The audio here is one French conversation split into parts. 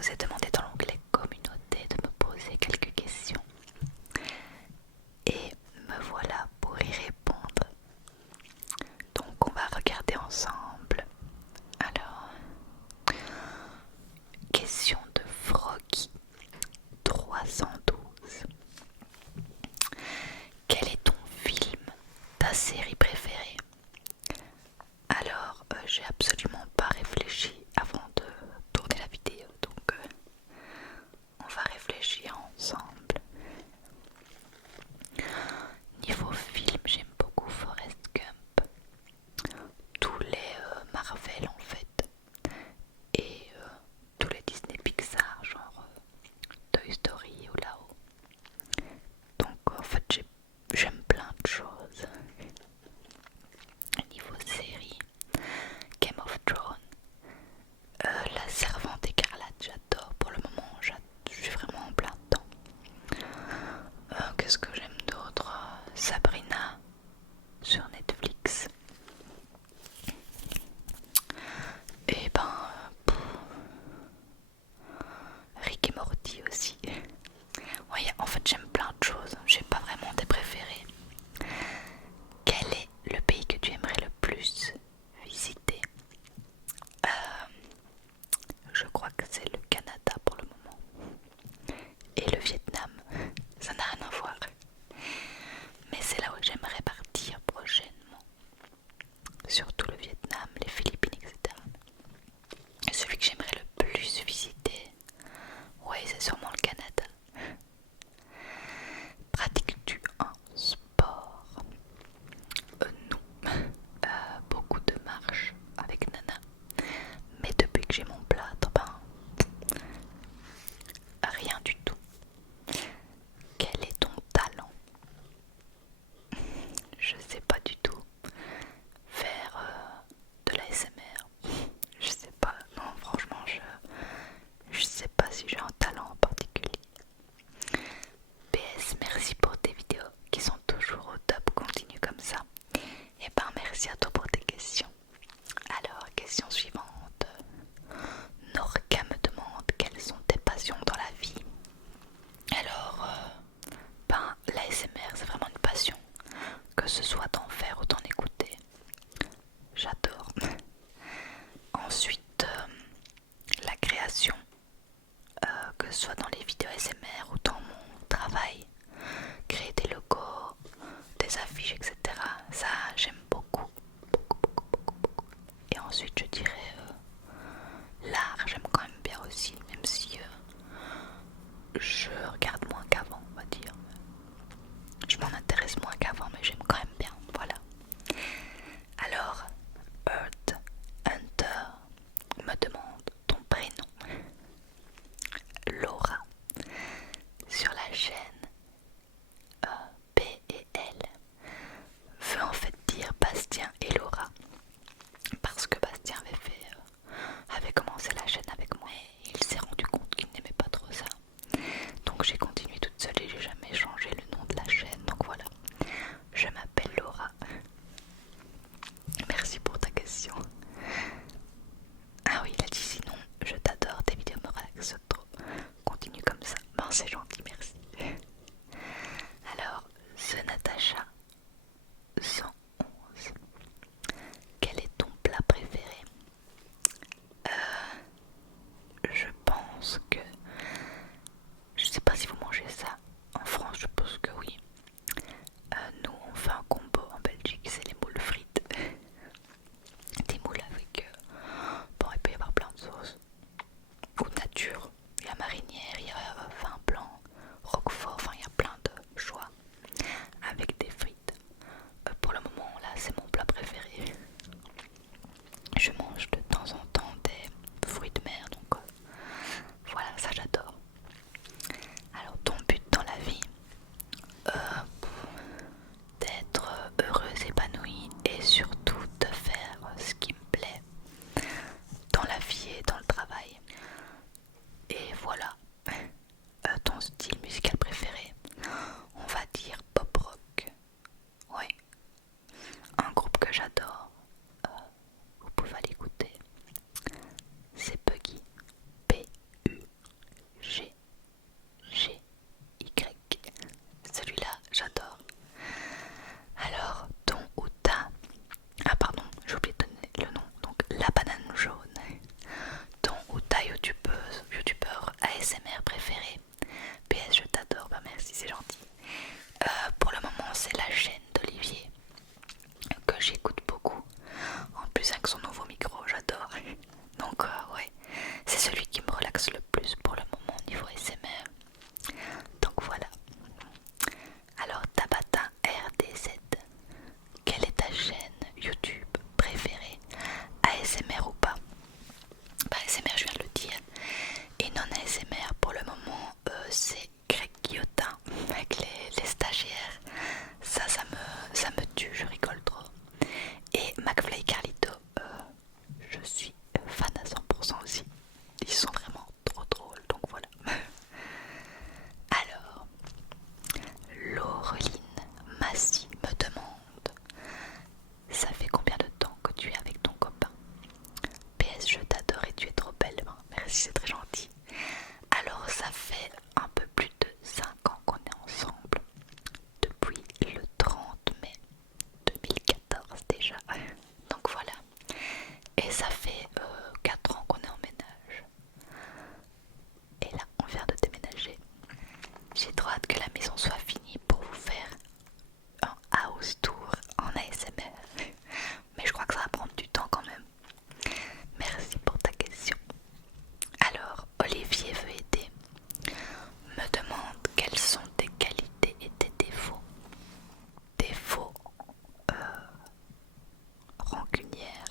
vous ai demandé dans l'onglet communauté de me poser quelques questions et me voilà pour y répondre. Donc on va regarder ensemble. Alors, question de Froggy 312. Quel est ton film, ta série préférée? Alors, j'ai absolument pas réfléchi avant de tourner la vidéo, donc on va réfléchir ensemble. Niveau film, j'aime beaucoup Forrest Gump, tous les Marvel en fait, et tous les Disney Pixar, genre Toy Story ou là-haut. Donc en fait, j'aime plein de choses. Niveau série, Game of Thrones, La Servante écarlate, j'adore. Pour le moment, je suis vraiment en plein dedans. Qu'est-ce que j'aime d'autre? Sabrina sur Netflix. Et Rick et Morty aussi. Oui, en fait j'aime plein de choses. J'ai pas vraiment des préférés. Quel est le pays que tu aimerais le plus visiter? Je crois que c'est le Canada pour le moment. Et le Vietnam. Ça n'a rien à voir. Mais c'est là où j'aimerais partir prochainement. Surtout le Vietnam, les Philippines, etc. Et celui que j'aimerais le plus visiter, oui, c'est sûrement le Canada. Pratiques-tu un sport? Non. Beaucoup de marches avec Nana. Mais depuis que j'ai mon plâtre, Donc ouais, c'est celui qui me relaxe le plus pour le moment niveau ASMR. Donc voilà. Alors Tabata RDZ, quelle est ta chaîne YouTube préférée, ASMR ou pas? Bah ASMR je viens de le dire, et non ASMR pour le moment c'est Greg Guillotin avec les stagiaires. Ça me tue, je rigole trop. Et McFly et Carlito, je suis fan à 100% aussi. Ils sont vraiment trop drôles, donc voilà. Alors, Laureline Massy me demande: ça fait combien de temps que tu es avec ton copain? PS, je t'adore et tu es trop belle. Merci, c'est très gentil. Alors, ça fait un peu plus de 5 ans qu'on est ensemble. Depuis le 30 mai 2014 déjà. Donc voilà. Et ça fait 4 ans qu'on est en ménage. Et là, on vient de déménager. J'ai trop hâte que la maison soit finie pour vous faire un house tour en ASMR. Mais je crois que ça va prendre du temps quand même. Merci pour ta question. Alors, Olivier veut aider. Me demande quelles sont tes qualités et tes défauts. Défauts rancunière.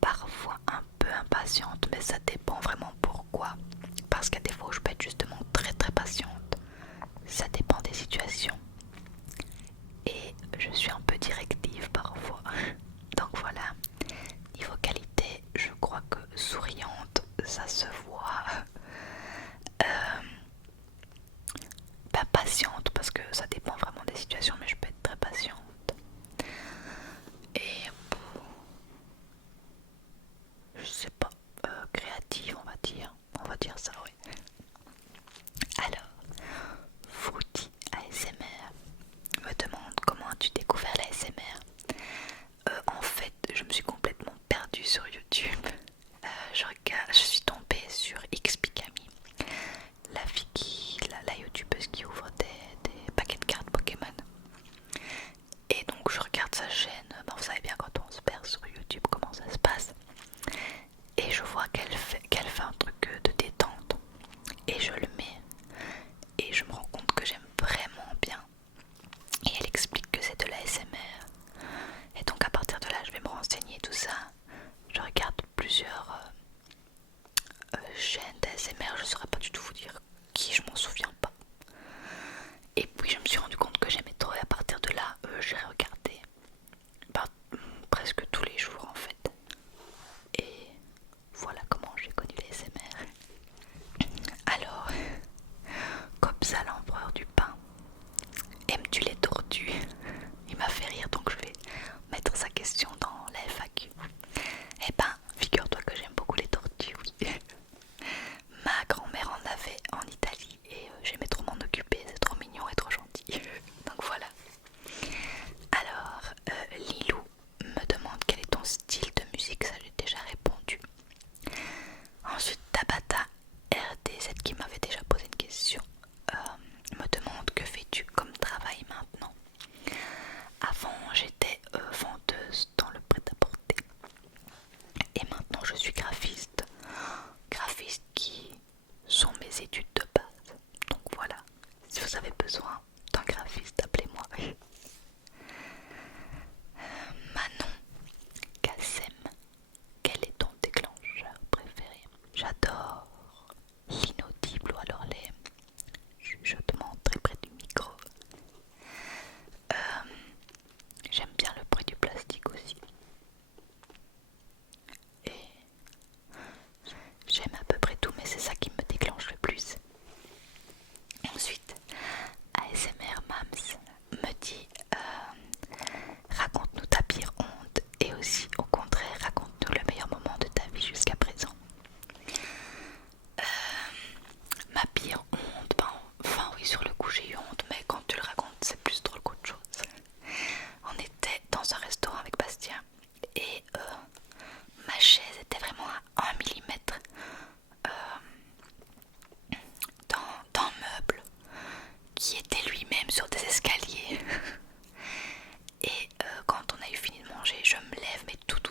Parfois un peu impatiente, mais ça dépend vraiment pourquoi. Parce qu'à des fois je peux être justement très très patiente. Ça dépend des situations. Et je suis un peu directive parfois. Donc voilà. Niveau qualité, je crois que souriante, ça se voit. Pas patiente parce que ça dépend vraiment des situations, mais je peux être très patiente. Et je sais pas, créative on va dire ça, oui. Alors, Fruity ASMR me demande comment as-tu découvert l'ASMR. En fait, je me suis complètement perdue sur YouTube. Je suis tombée sur XPikami, la fille la youtubeuse qui ouvre des paquets de cartes Pokémon. Et donc je regarde sa chaîne, vous savez bien quand on se perd sur YouTube comment ça se passe. Et je vois qu'elle fait un truc de détente. Et je le mets. Et je me rends compte que j'aime vraiment bien. Et elle explique que c'est de l'ASMR. Et donc à partir de là, je vais me renseigner tout ça. Je regarde plusieurs chaînes d'ASMR. Je ne saurais pas du tout vous dire qui, je m'en souviens pas. Et puis je me suis rendu compte que j'aimais trop. Et à partir de là, j'ai regardé presque tous les jours en fait. Et voilà comment j'ai connu les ASMR. Alors, Kobza, l'empereur du pain, aimes-tu les tortues? Il m'a fait rire, donc je vais mettre sa question dans la FAQ. Eh ben, figure-toi que j'aime beaucoup les tortues, oui. Ma grand-mère en avait en Italie et j'aimais trop m'en occuper, c'est trop mignon et trop gentil. Donc voilà. Alors, Lilou me demande quel est ton style de musique, ça j'ai déjà répondu. Ensuite, Tabata RDZ qui m'avait déjà posé une question me demande que fais-tu comme travail maintenant. Avant j'étais vendeuse dans le prêt-à-porter et maintenant je suis graphiste. Graphiste qui sont mes études de base. Donc voilà, si vous avez besoin d'un graphiste, appelez-moi. Manon Kassem, quel est ton déclencheur préféré? J'adore l'inaudible ou alors les chuchotements très près du micro. J'aime bien le bruit du plastique aussi. Et j'aime à peu près tout, mais c'est ça qui me déclenche le plus. Ensuite, ASMR Mams me dit raconte-nous ta pire honte et aussi au contraire raconte-nous le meilleur moment de ta vie jusqu'à présent. Ma pire honte, enfin oui sur le coup j'ai eu honte, mais quand tu le racontes c'est plus drôle qu'autre chose. On était dans un restaurant avec Bastien et ma chaise était vraiment à 1 millimètre d'un meuble qui était lui-même sur des escaliers. Et quand on a eu fini de manger, je me lève mais tout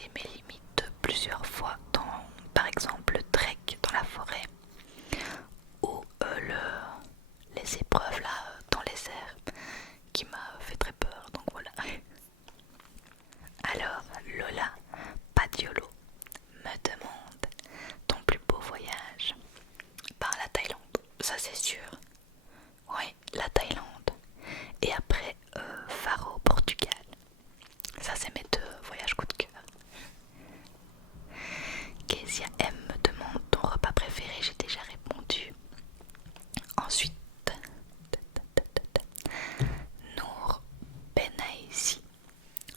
dépassé mes limites plusieurs fois, par exemple le trek dans la forêt ou les épreuves là dans les airs qui m'a fait très peur, donc voilà. Alors Lola Padiolo me demande ton plus beau voyage. Par la Thaïlande, ça c'est sûr. Oui, la Thaïlande. Et après Faro, Portugal. Ça c'est mes 2 voyages coup de cœur. Kezia M me demande ton repas préféré, j'ai déjà répondu. Ensuite, Nour Benaïsi.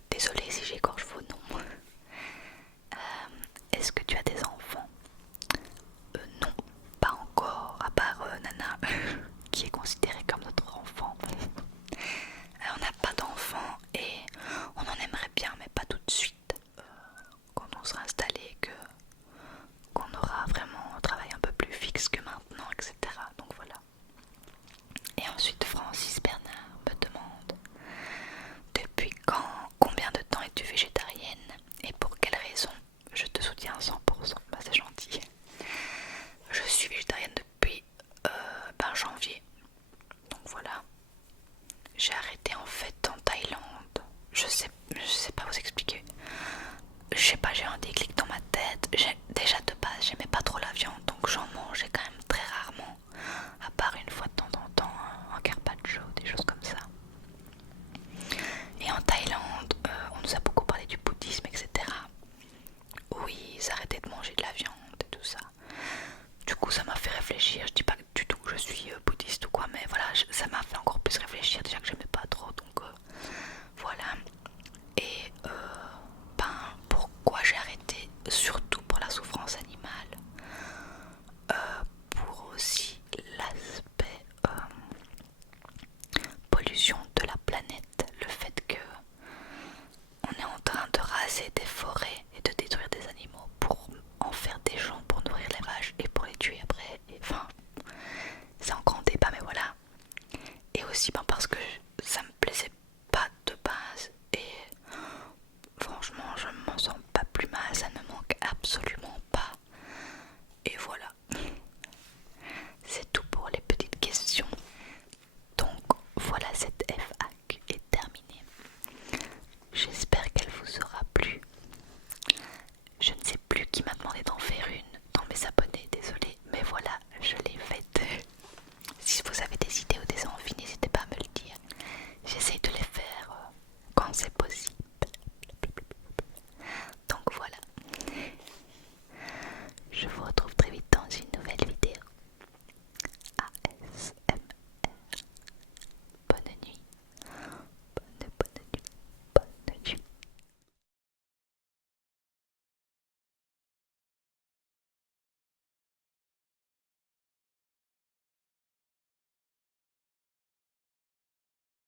Désolée si j'écorche vos noms. Est-ce que tu as des enfants? Non, pas encore, à part Nana, qui est considérée comme notre enfant. On n'a pas d'enfant et on en aimerait bien, mais pas tout de suite. Quand on sera installé, qu'on aura vraiment un travail un peu plus fixe que maintenant, etc. Donc voilà. Et ensuite Francis Bernard me demande depuis quand, combien de temps es-tu végétarienne et pour quelle raison? Je te soutiens à 100%, bah c'est gentil. Je suis végétarienne depuis janvier, donc voilà. J'ai arrêté en fait en Thaïlande, je sais pas vous expliquer. Je sais pas, j'ai un déclic dans ma tête. Déjà de base j'aimais pas trop la viande, donc j'en mangeais quand même très rarement, à part une fois de temps en temps un carpaccio, des choses comme ça. Et en Thaïlande, on nous a beaucoup parlé du bouddhisme, etc. Oui, s'arrêter de manger de la viande et tout ça. Du coup ça m'a fait réfléchir, je dis pas du tout que je suis bouddhiste ou quoi, mais voilà, ça m'a fait encore plus réfléchir, déjà que j'aimais pas trop, donc voilà. Et pourquoi j'ai arrêté? Surtout pour la souffrance animale, pour aussi l'aspect pollution de la planète, le fait que on est en train de raser des forêts et de détruire des animaux pour en faire des gens pour nourrir les vaches et pour les tuer après. Et, enfin, c'est un grand débat, mais voilà. Et aussi parce que ça me plaisait pas de base et franchement je m'en sens pas plus mal, ça ne me manque absolument pas. Et voilà. C'est tout pour les petites questions. Donc voilà, cette FAQ est terminée. J'espère qu'elle vous aura plu. Je ne sais plus qui m'a demandé d'en faire une dans mes abonnés, désolée, mais voilà, je l'ai faite. Si vous avez des idées ou des envies, n'hésitez pas à me le dire. J'essaye de les faire quand c'est possible.